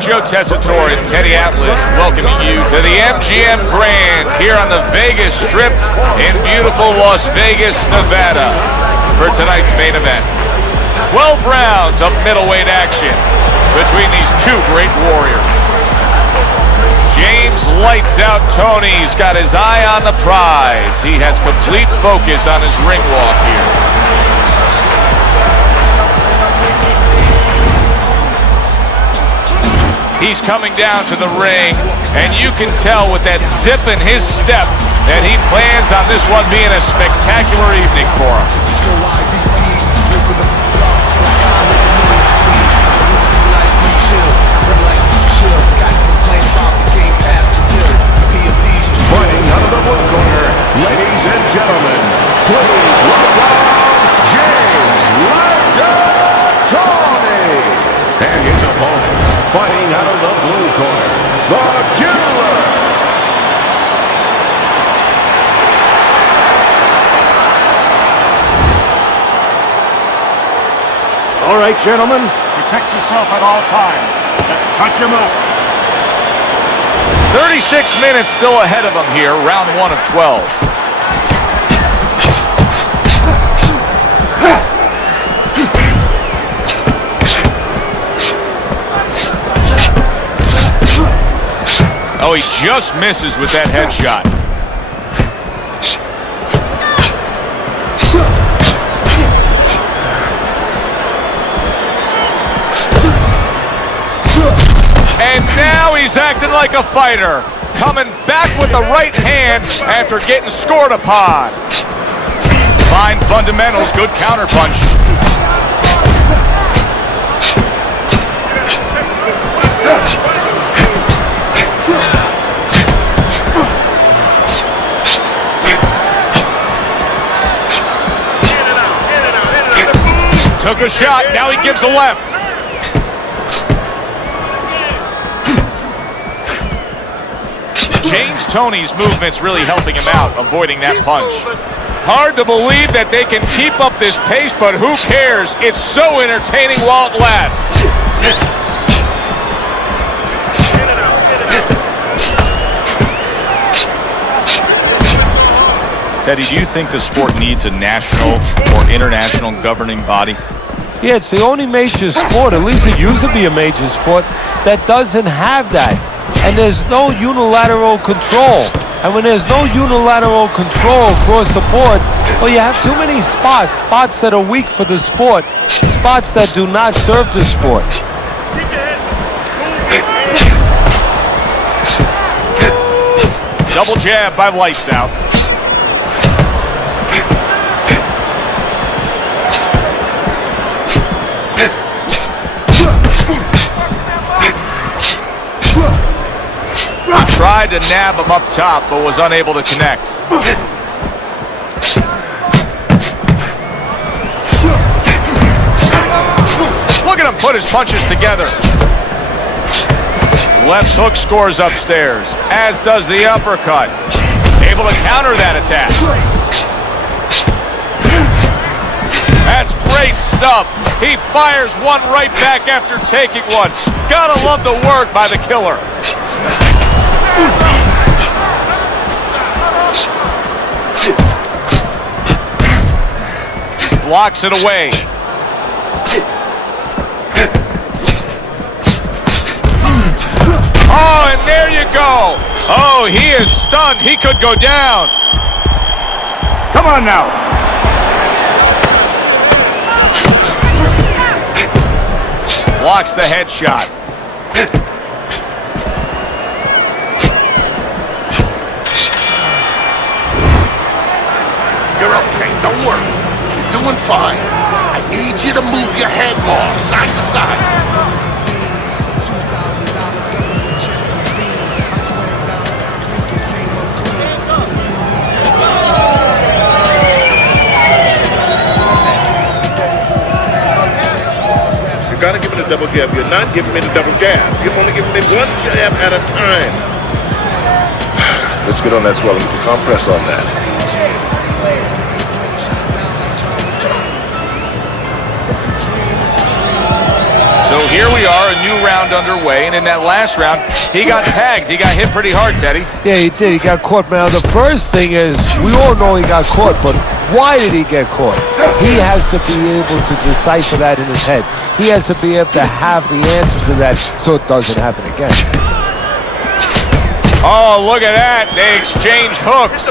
Joe Tessitore and Teddy Atlas welcoming you to the MGM Grand here on the Vegas Strip in beautiful Las Vegas, Nevada for tonight's main event. 12 rounds of middleweight action between these two great warriors. James lights out Toney's got his eye on the prize. He has complete focus on his ring walk here. He's coming down to the ring, and you can tell with that zip in his step that he plans on this one being a spectacular evening for him. Fighting out of the blue corner, ladies and gentlemen, please welcome James Toney and his opponents, fighting out of the blue corner, the Killer. All right, gentlemen, protect yourself at all times. Let's touch him up. 36 minutes still ahead of him here, round 1 of 12. Oh, he just misses with that headshot. And now he's acting like a fighter, coming back with the right hand after getting scored upon. Fine fundamentals, good counterpunch. Took a shot, now he gives a left. James Toney's movement's really helping him out, avoiding that punch. Hard to believe that they can keep up this pace, but who cares? It's so entertaining while it lasts. Teddy, do you think the sport needs a national or international governing body? Yeah, it's the only major sport, at least it used to be a major sport, that doesn't have that. And there's no unilateral control. And when there's no unilateral control across the board, well, you have too many spots that are weak for the sport, spots that do not serve the sport. Double jab by Lights Out. Tried to nab him up top, but was unable to connect. Look at him put his punches together. Left hook scores upstairs, as does the uppercut. Able to counter that attack. That's great stuff. He fires one right back after taking one. Gotta love the work by the Killer. Blocks it away. Oh, and there you go. Oh, he is stunned. He could go down. Come on now. Blocks the headshot. You're okay, don't worry. You're doing fine. I need you to move your head more, side to side. You gotta give me the double jab. You're not giving me the double jab. You're only giving me one jab at a time. Let's get on that swelling. Compress on that. So here we are, a new round underway, and in that last round, he got tagged. He got hit pretty hard, Teddy. Yeah, he did. He got caught. Now, the first thing is, we all know he got caught, but why did he get caught? He has to be able to decipher that in his head. He has to be able to have the answer to that so it doesn't happen again. Oh, look at that. They exchange hooks.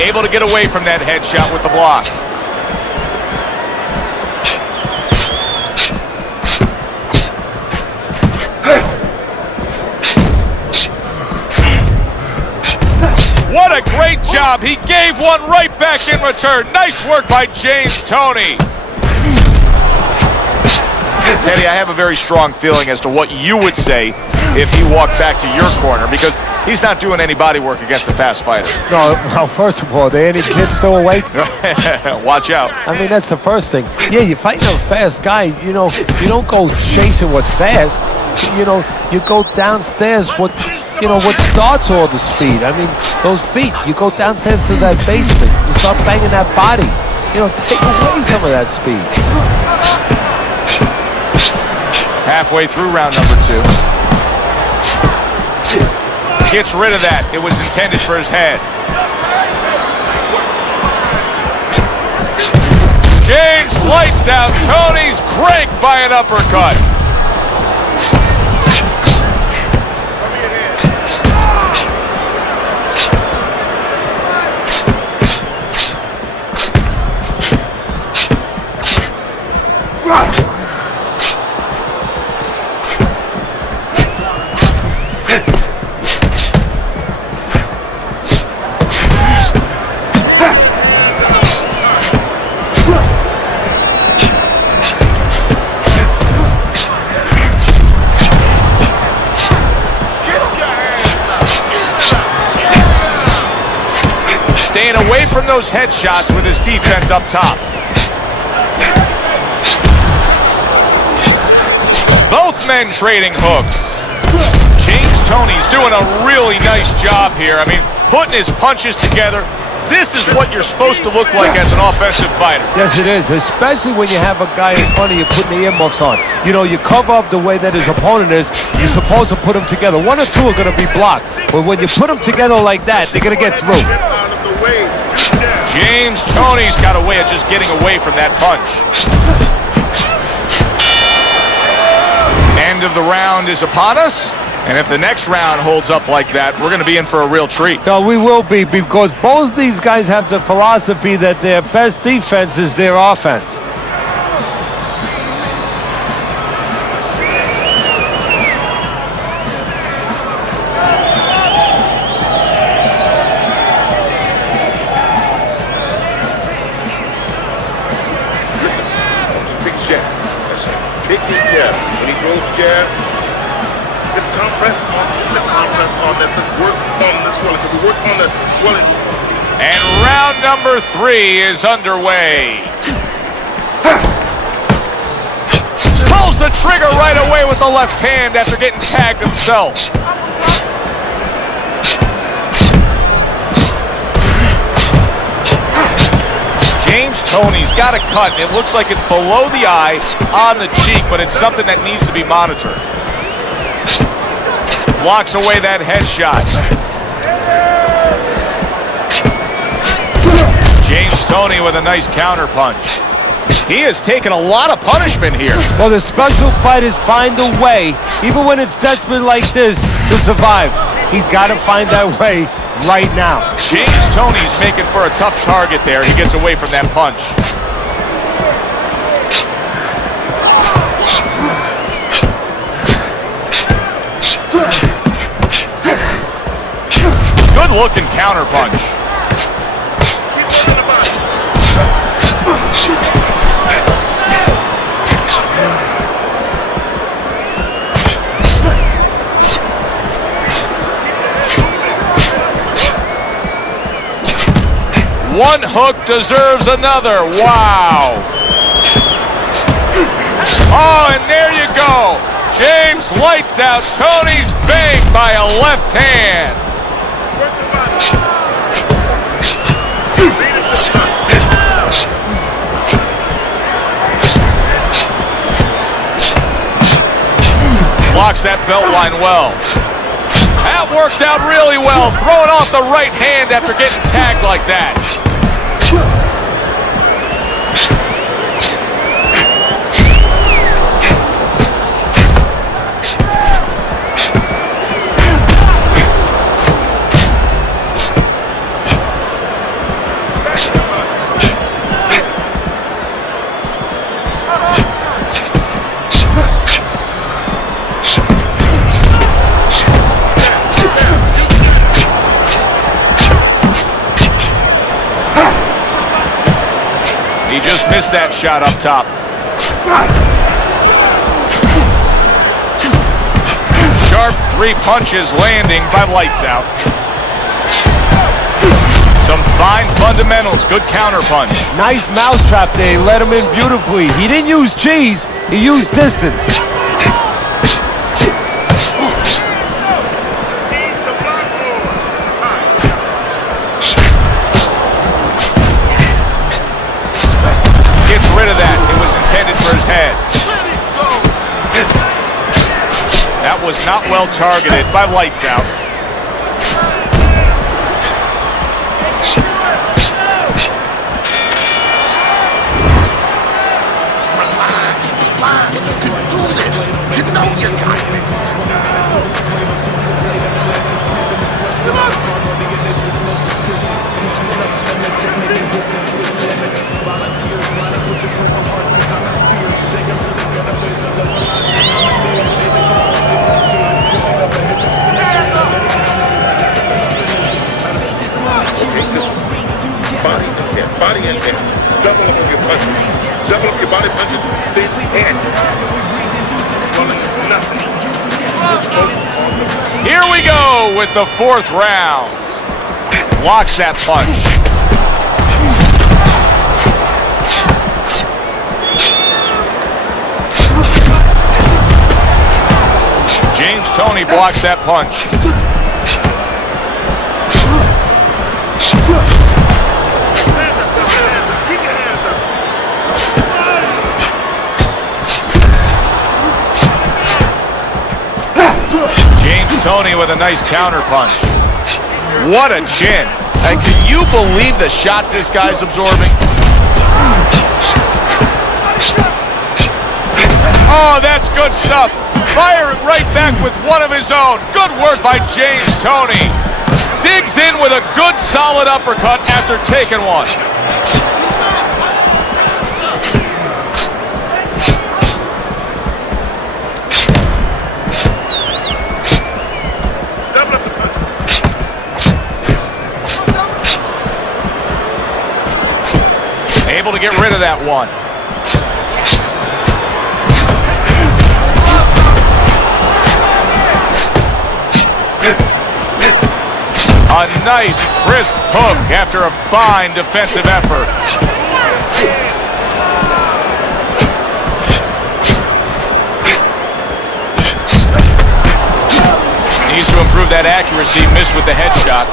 Able to get away from that headshot with the block. What a great job. He gave one right back in return. Nice work by James Toney. Teddy, I have a very strong feeling as to what you would say if he walked back to your corner, because he's not doing any body work against a fast fighter. No, well, first of all, are there any kids still awake? Watch out. I mean, that's the first thing. Yeah, you're fighting a fast guy. You know, you don't go chasing what's fast. You know, you go downstairs what starts all the speed. I mean, those feet, you go downstairs to that basement. You start banging that body. You know, take away some of that speed. Halfway through round number 2. Gets rid of that. It was intended for his head. James lights out. Toney's cranked by an uppercut. Staying away from those headshots with his defense up top. Both men trading hooks. James Toney's doing a really nice job here. I mean, putting his punches together. This is what you're supposed to look like as an offensive fighter. Yes, it is, especially when you have a guy in front of you putting the earmuffs on. You know, you cover up the way that his opponent is. You're supposed to put them together. One or two are going to be blocked. But when you put them together like that, they're going to get through. James Toney's got a way of just getting away from that punch. End of the round is upon us. And if the next round holds up like that, we're going to be in for a real treat. No, we will be, because both these guys have the philosophy that their best defense is their offense. Big jab. That's a big jab. When he throws jabs, compress on that. Let's work on the swelling. Can we work on the swelling? And round number 3 is underway. Pulls the trigger right away with the left hand after getting tagged himself. James Toney's got a cut. It looks like it's below the eye on the cheek, but it's something that needs to be monitored. Blocks away that headshot. James Toney with a nice counter punch. He has taken a lot of punishment here. Well, the special fighters find a way, even when it's desperate like this, to survive. He's got to find that way right now. James Toney's making for a tough target there. He gets away from that punch. Good looking counter punch. One hook deserves another. Wow. Oh, and there you go. James lights out. Toney's banged by a left hand. Blocks that belt line well. That worked out really well. Throwing off the right hand after getting tagged like that. He just missed that shot up top. Sharp 3 punches landing by lights out. Some fine fundamentals, good counter punch. Nice mousetrap there, he let him in beautifully. He didn't use cheese, he used distance. Rid of that. It was intended for his head. That was not well targeted by lights out. You know you got this. Body and head. Double up your punches. Double up your body punches. Then head. Here we go with the 4th round. Blocks that punch. James Toney blocks that punch. James Toney with a nice counter punch. What a chin. And can you believe the shots this guy's absorbing? Oh, that's good stuff. Firing right back with one of his own. Good work by James Toney. Digs in with a good solid uppercut after taking one. Able to get rid of that one. A nice, crisp hook after a fine defensive effort. Needs to improve that accuracy. Missed with the headshot.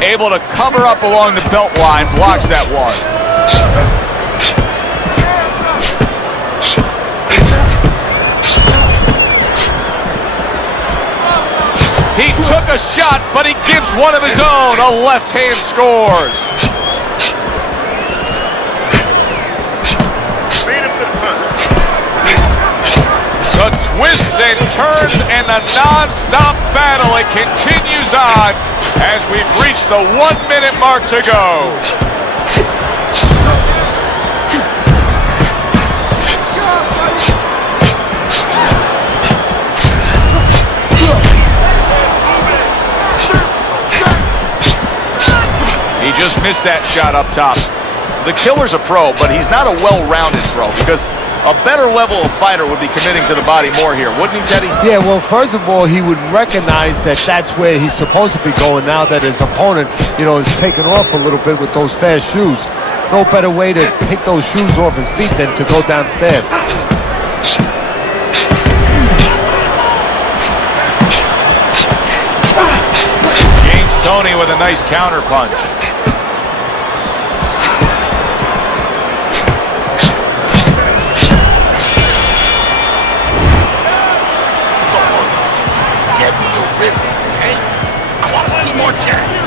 Able to cover up along the belt line. Blocks that one. He took a shot, but he gives one of his own. A left hand scores. The twists and turns and the non-stop battle, it continues on as we've reached the 1 minute mark to go. He just missed that shot up top. The killer's a pro, but he's not a well-rounded pro because a better level of fighter would be committing to the body more here, wouldn't he, Teddy? Yeah, well, first of all, he would recognize that that's where he's supposed to be going now that his opponent, is taken off a little bit with those fast shoes. No better way to take those shoes off his feet than to go downstairs. Toney with a nice counter punch. Get me your rhythm, okay? I want to see more jabs.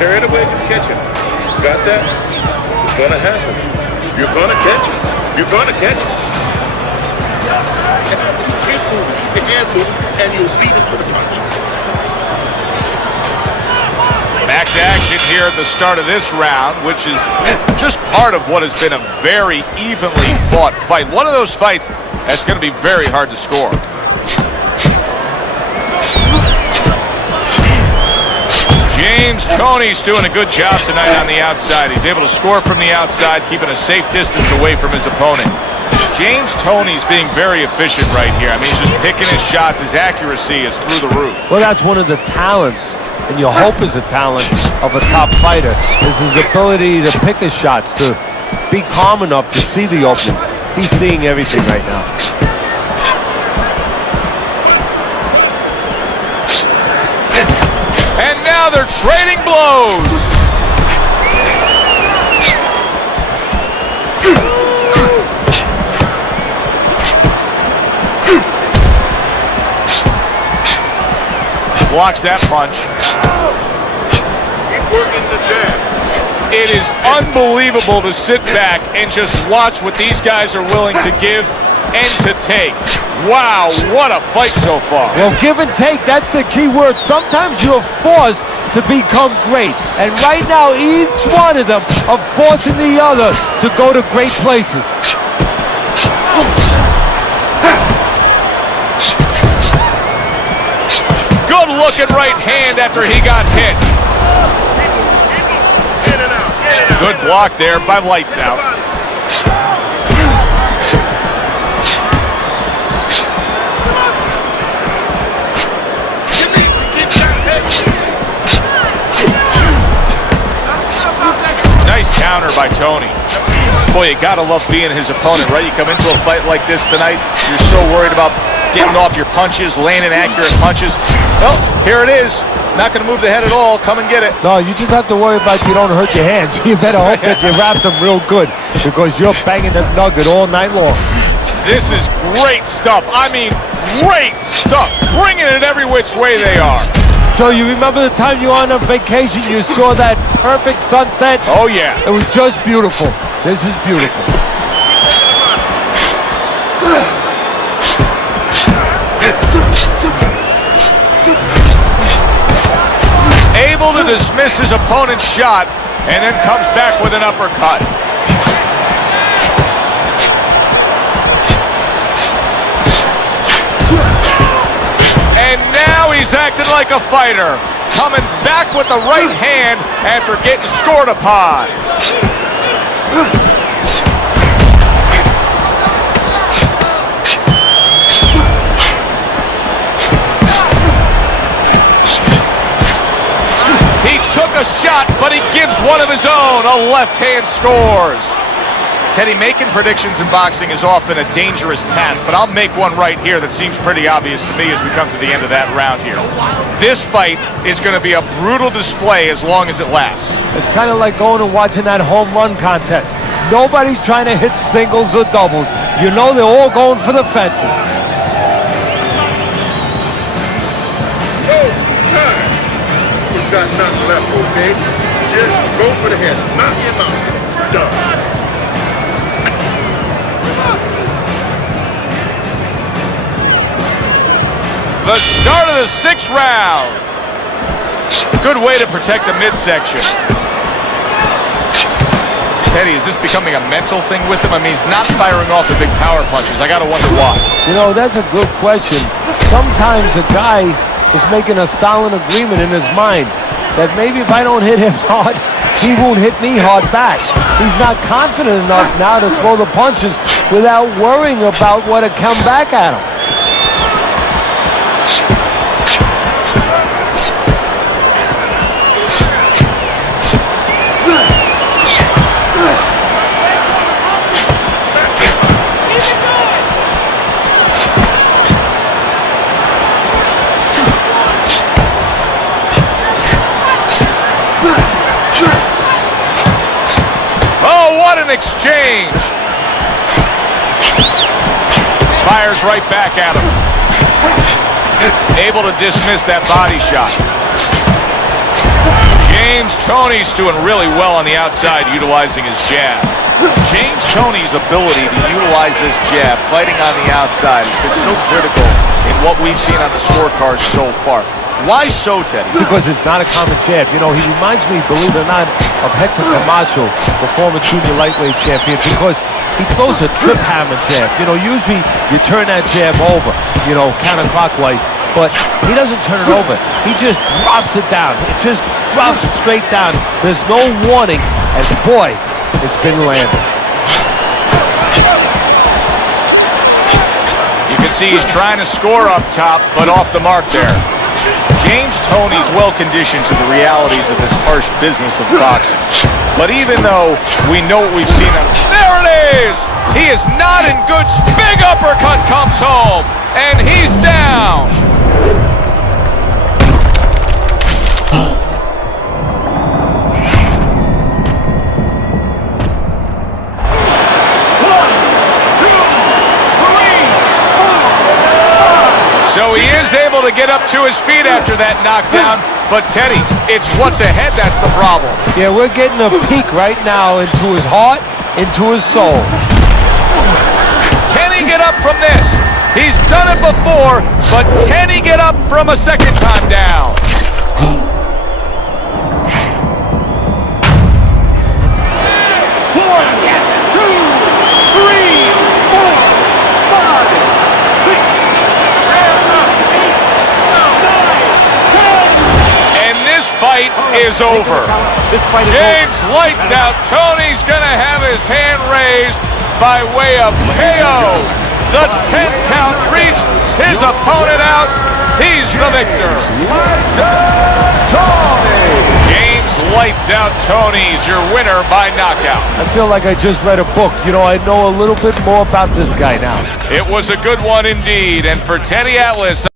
Carry it away, you catch it. Got that? It's gonna happen. You're gonna catch it. You're gonna catch it. And you keep moving, keep your hands moving, and you'll beat it to the punch. Back to action here at the start of this round, which is just part of what has been a very evenly fought fight. One of those fights that's going to be very hard to score. James Toney's doing a good job tonight on the outside. He's able to score from the outside, keeping a safe distance away from his opponent. James Toney's being very efficient right here. I mean, he's just picking his shots. His accuracy is through the roof. Well, that's one of the talents, and you hope is a talent of a top fighter, is his ability to pick his shots, to be calm enough to see the openings. He's seeing everything right now. And now they're trading blows. Blocks that punch. Keep working the jab. It is unbelievable to sit back and just watch what these guys are willing to give and to take. Wow, what a fight so far. Well, give and take, that's the key word. Sometimes you're forced to become great. And right now, each one of them are forcing the other to go to great places. Good looking right hand after he got hit. In and out, in and out. Good block there by Lights Out. Nice counter by Toney. Boy, you gotta love being his opponent, right? You come into a fight like this tonight, you're so worried about getting off your punches, landing accurate punches. Well, here it is. Not gonna move the head at all. Come and get it. No, you just have to worry about you don't hurt your hands. You better hope that you wrap them real good, because you're banging that nugget all night long. This is great stuff. I mean, great stuff. Bringing it every which way they are. So you remember the time you were on a vacation, you saw that perfect sunset? Oh, yeah. It was just beautiful. This is beautiful. Able to dismiss his opponent's shot and then comes back with an uppercut. And now he's acting like a fighter, coming back with the right hand after getting scored upon. He took a shot, but he gives one of his own. A left hand scores. Teddy, making predictions in boxing is often a dangerous task, but I'll make one right here that seems pretty obvious to me as we come to the end of that round here. This fight is going to be a brutal display as long as it lasts. It's kind of like going and watching that home run contest. Nobody's trying to hit singles or doubles. You know they're all going for the fences. You've got nothing left, okay? Just go for the head. Knock him out. Done. The start of the sixth round. Good way to protect the midsection. Teddy, is this becoming a mental thing with him? I mean, he's not firing off the big power punches. I got to wonder why. You know, that's a good question. Sometimes a guy is making a silent agreement in his mind that maybe if I don't hit him hard, he won't hit me hard back. He's not confident enough now to throw the punches without worrying about what will come back at him. What an exchange! Fires right back at him. Able to dismiss that body shot. James Toney's doing really well on the outside, utilizing his jab. James Toney's ability to utilize this jab, fighting on the outside, has been so critical in what we've seen on the scorecard so far. Why so, Teddy? Because it's not a common jab. You know, he reminds me, believe it or not, of Hector Camacho, the former junior lightweight champion, because he throws a trip hammer jab. You know, usually you turn that jab over, you know, counterclockwise, but he doesn't turn it over. He just drops it down. It just drops straight down. There's no warning, and boy, it's been landed. You can see he's trying to score up top, but off the mark there. James Toney's well-conditioned to the realities of this harsh business of boxing. But even though we know what we've seen on... There it is! He is not in good... Big uppercut comes home, and he's down! So he is able to get up to his feet after that knockdown, but Teddy, it's what's ahead that's the problem. Yeah, we're getting a peek right now into his heart, into his soul. Can he get up from this? He's done it before, but can he get up from a second time down? Fight is over. James lights out. Toney's gonna have his hand raised by way of KO. The 10th count reached his opponent out. He's the victor. James lights out Toney's your winner by knockout. I feel like I just read a book. You know, I know a little bit more about this guy now. It was a good one indeed. And for Teddy Atlas.